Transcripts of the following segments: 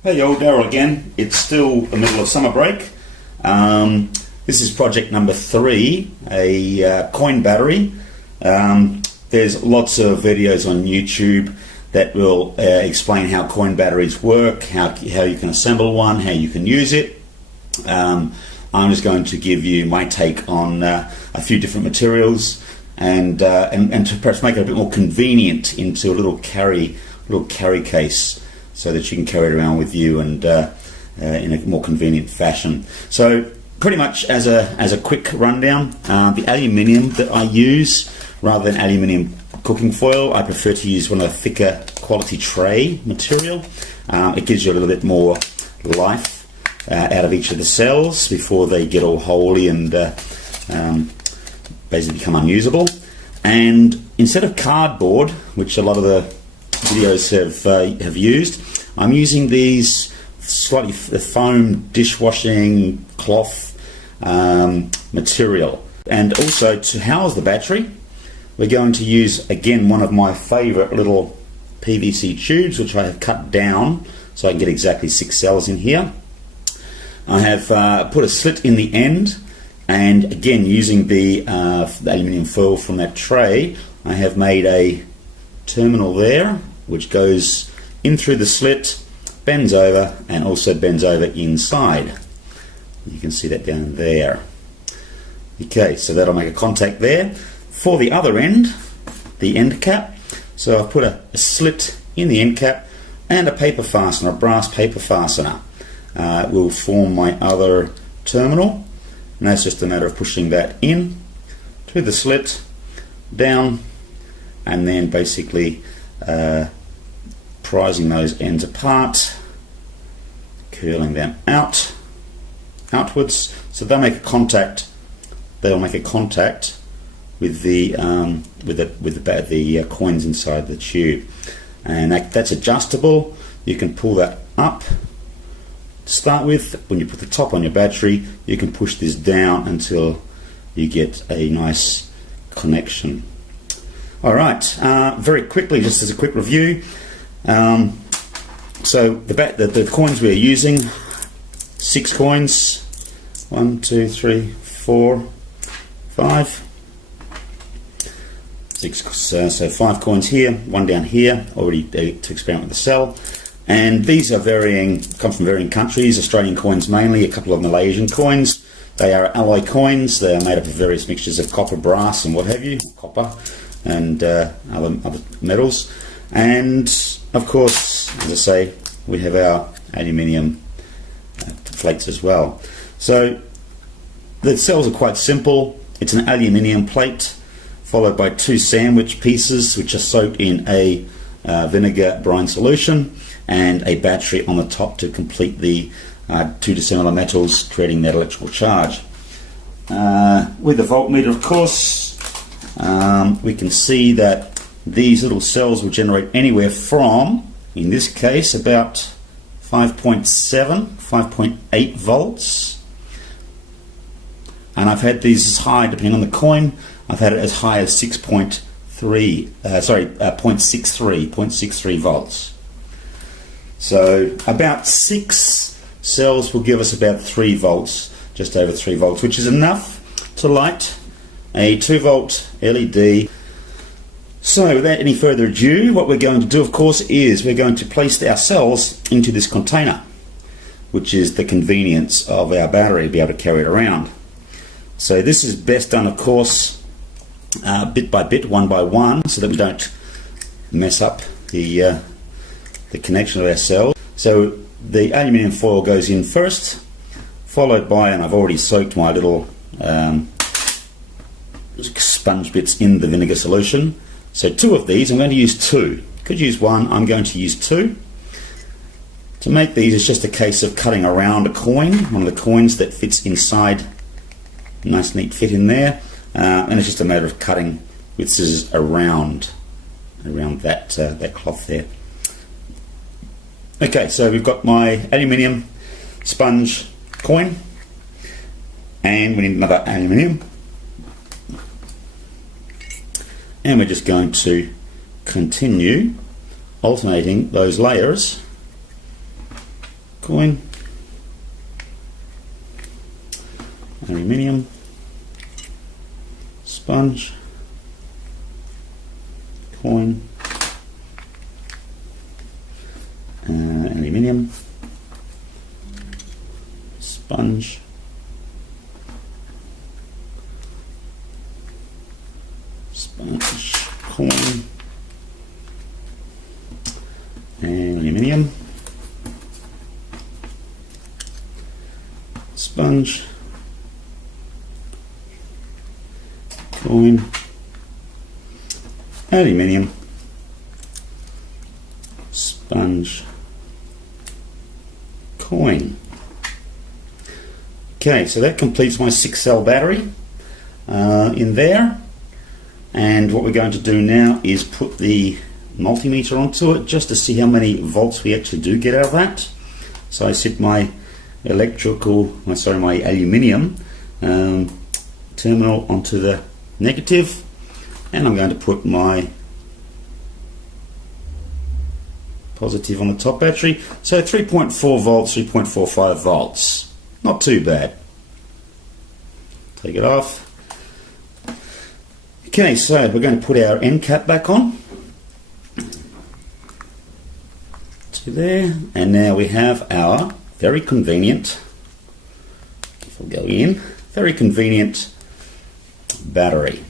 Hey y'all, Daryl again. It's still the middle of summer break. This is project number 3, a coin battery. There's lots of videos on YouTube that will explain how coin batteries work, how you can assemble one, how you can use it. I'm just going to give you my take on a few different materials and to perhaps make it a bit more convenient into a little carry case, so that you can carry it around with you and in a more convenient fashion. So pretty much as a quick rundown, the aluminium that I use, rather than aluminium cooking foil, I prefer to use one of the thicker quality tray material. It gives you a little bit more life out of each of the cells before they get all holy and basically become unusable. And instead of cardboard, which a lot of the videos have used, I'm using these slightly foam dishwashing cloth material. And also, to house the battery, we're going to use again one of my favorite little PVC tubes, which I have cut down so I can get exactly 6 cells in here. I have put a slit in the end, and again, using the aluminium foil from that tray, I have made a terminal there which goes in through the slit, bends over, and also bends over inside. You can see that down there. Okay, so that'll make a contact there. For the other end, the end cap, so I've put a slit in the end cap and a paper fastener, a brass paper fastener. Will form my other terminal, and that's just a matter of pushing that in to the slit, down, and then basically prising those ends apart, curling them outwards, so they'll make a contact. They'll make a contact with the coins inside the tube, and that's adjustable. You can pull that up to start with. When you put the top on your battery, you can push this down until you get a nice connection. Alright, very quickly, just as a quick review, so the coins we're using, 6 coins, 1, 2, 3, 4, 5, 6, so 5 coins here, 1 down here, already to experiment with the cell. And these are come from varying countries, Australian coins mainly, a couple of Malaysian coins. They are alloy coins. They are made up of various mixtures of copper, brass, and what have you, copper, and other metals. And of course, as I say, we have our aluminium plates as well. So the cells are quite simple. It's an aluminium plate followed by 2 sandwich pieces which are soaked in a vinegar brine solution, and a battery on the top to complete the 2 dissimilar metals, creating that electrical charge. With the voltmeter, of course, we can see that these little cells will generate anywhere from, in this case, about 5.7, 5.8 volts. And I've had these as high, depending on the coin, I've had it as high as 0.63 volts. So about 6 cells will give us about 3 volts, just over 3 volts, which is enough to light a 2 volt LED. So without any further ado, what we're going to do, of course, is we're going to place our cells into this container, which is the convenience of our battery, be able to carry it around. So this is best done, of course, bit by bit, one by one, so that we don't mess up the connection of our cells. So the aluminium foil goes in first, followed by, and I've already soaked my little sponge bits in the vinegar solution. So 2 of these, I'm going to use 2. Could use 1, I'm going to use 2. To make these, it's just a case of cutting around a coin, one of the coins that fits inside, nice neat fit in there, and it's just a matter of cutting with scissors around that cloth there. Okay, so we've got my aluminium sponge coin, and we need another aluminium, and we're just going to continue alternating those layers coin, aluminium, sponge, coin, aluminium, sponge, coin, aluminium, sponge, coin, aluminium, sponge, coin. Okay, so that completes my 6-cell battery in there. And what we're going to do now is put the multimeter onto it just to see how many volts we actually do get out of that. So I set my my aluminium terminal onto the negative, and I'm going to put my positive on the top battery. So 3.4 volts, 3.45 volts. Not too bad. Take it off. Okay, so we're going to put our end cap back on to there, and now we have our very convenient, if I'll go in, very convenient battery.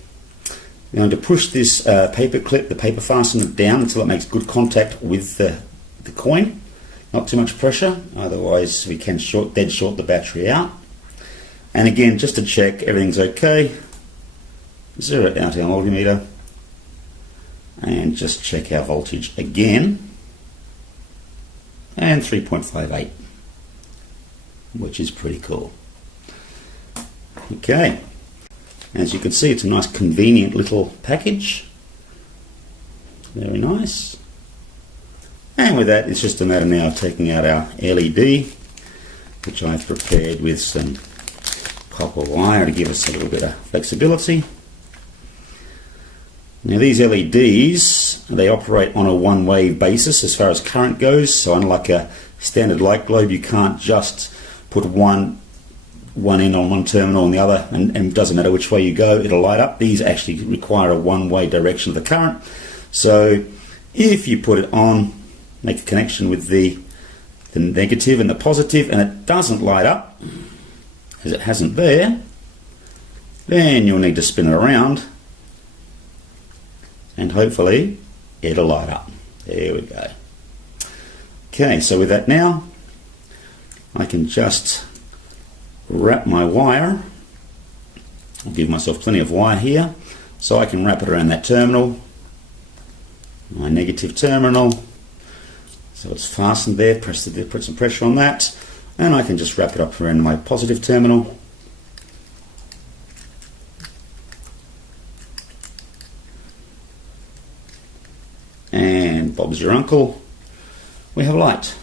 We're going to push this paper clip, the paper fastener, down until it makes good contact with the coin. Not too much pressure, otherwise we can dead short the battery out. And again, just to check everything's okay, zero it out our multimeter and just check our voltage again, and 3.58, which is pretty cool. Okay, as you can see, it's a nice convenient little package, very nice. And with that, it's just a matter now of taking out our LED, which I've prepared with some copper wire to give us a little bit of flexibility. Now these LEDs, they operate on a one-wave basis as far as current goes, so unlike a standard light globe, you can't just put one end on one terminal and the other, and it doesn't matter which way you go, it'll light up. These actually require a one-way direction of the current. So if you put it on, make a connection with the negative and the positive, and it doesn't light up, as it hasn't there, then you'll need to spin it around, and hopefully it'll light up. There we go. Okay, so with that now, I can just wrap my wire. I'll give myself plenty of wire here, so I can wrap it around that terminal, my negative terminal, so it's fastened there. Put some pressure on that, and I can just wrap it up around my positive terminal. And Bob's your uncle, we have light.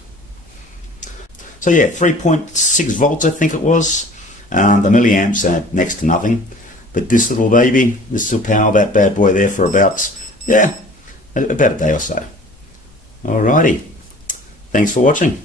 So yeah, 3.6 volts I think it was. The milliamps are next to nothing, but this little baby, this will power that bad boy there for about a day or so. Alrighty, thanks for watching.